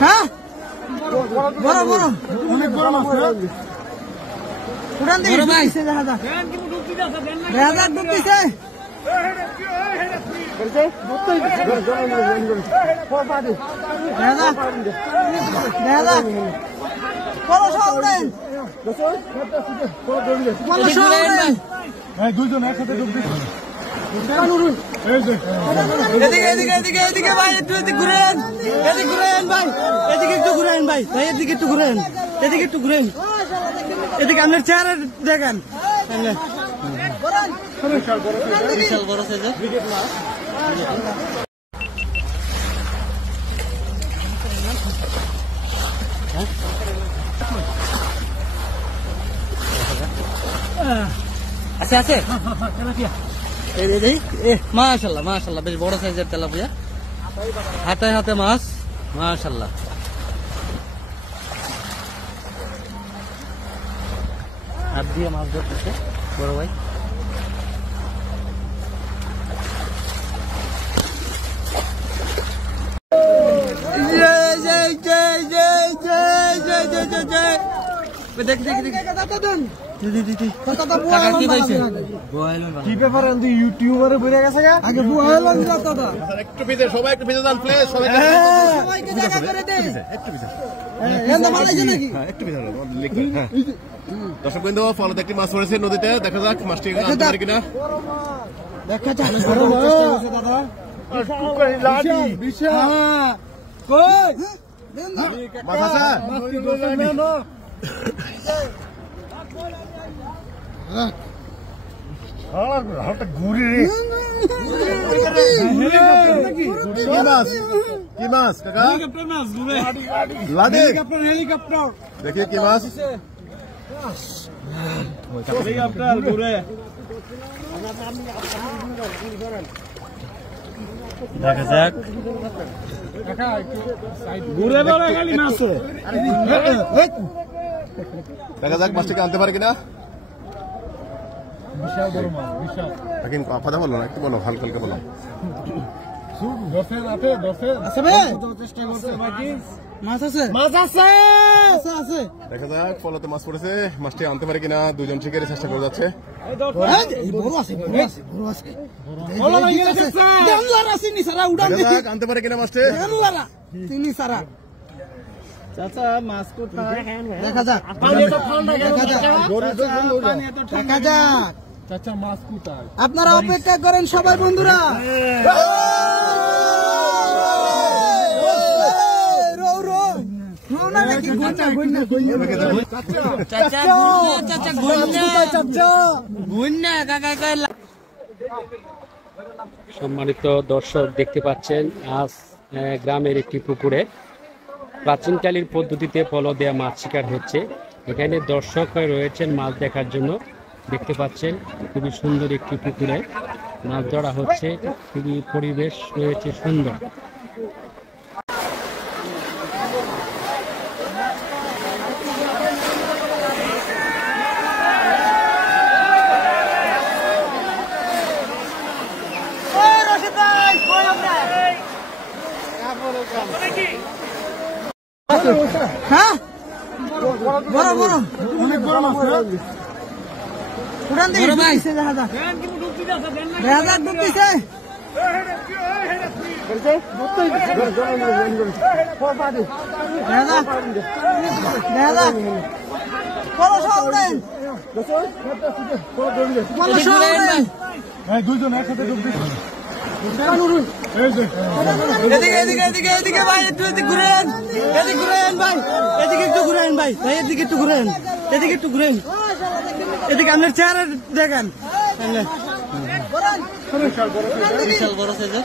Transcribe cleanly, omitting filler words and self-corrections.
হ্যাঁ বড় বড় অনেক বড় মাছ উড়ান দিয়ে দেখা ডুবতেছে দুইজন একসাথে ডুবতেছে এদিকে ভাই একটু এদিকে ঘুরেন ভাই এদিকে একটু ঘুরেন ভাই এদিকে একটু ঘুরেন এদিকে আপনার চেহারা দেখেন বড় সাইজের আছে আছে মাশাল্লাহ মাশাল্লাহ বেশ বড় সাইজের তেলাপিয়া হাতে হাতে মাছ মাশাল্লাহ হাত দিয়ে মাছ ধরতেছে বড় ভাই ইউটিউবারে বেড়ে গেছে দর্শক বিন্দু ফলত একটি মাছ পড়েছে নদীতে দেখা যাক মাছটি আনতে পারি কিনা দেখা যাক কি মাছ কাকা হেলিকপ্টার দেখি কি মাছ হেলিকপ্টার ঘুরে দেখা যাক ঘুরে বেড়া খালি মাছ দেখা যাক মাছটিকে আনতে পারে কিনা বিশাল বড় মাছ বিশাল কিন্তু কথা বলো না একটু বলো হালকা হালকা বলো দেখা যাক ফলতে মাছ পড়েছে মাছটি আনতে পারে কিনা দুজন শিকারি চেষ্টা করে যাচ্ছে আনতে পারে কিনা মাছটি চাচা মাছ কোথায় দেখা যাক চাচা মাছ কোথায় আপনারা অপেক্ষা করেন সবাই বন্ধুরা সম্মানিত দর্শক দেখতে পাচ্ছেন আজ গ্রামের একটি পুকুরে প্রাচীনকালীন পদ্ধতিতে পলো দেয়া মাছ শিকার হচ্ছে। এখানে দর্শক রয়েছেন মাছ দেখার জন্য। দেখতে পাচ্ছেন খুবই সুন্দর একটি পুকুরে মাছ ধরা হচ্ছে, খুবই পরিবেশ রয়েছে সুন্দর। হ্যাঁ বড় বড় অনেক বড় মাছ উড়ান দিয়ে ডুবতেছে দুইজন একসাথে ডুবতেছে এদিকে ভাই একটু এদিকে ঘুরেন ভাই এদিকে একটু ঘুরেন ভাই এদিকে একটু ঘুরেন এদিকে আপনার চেহারা দেখেন বড় সাইজের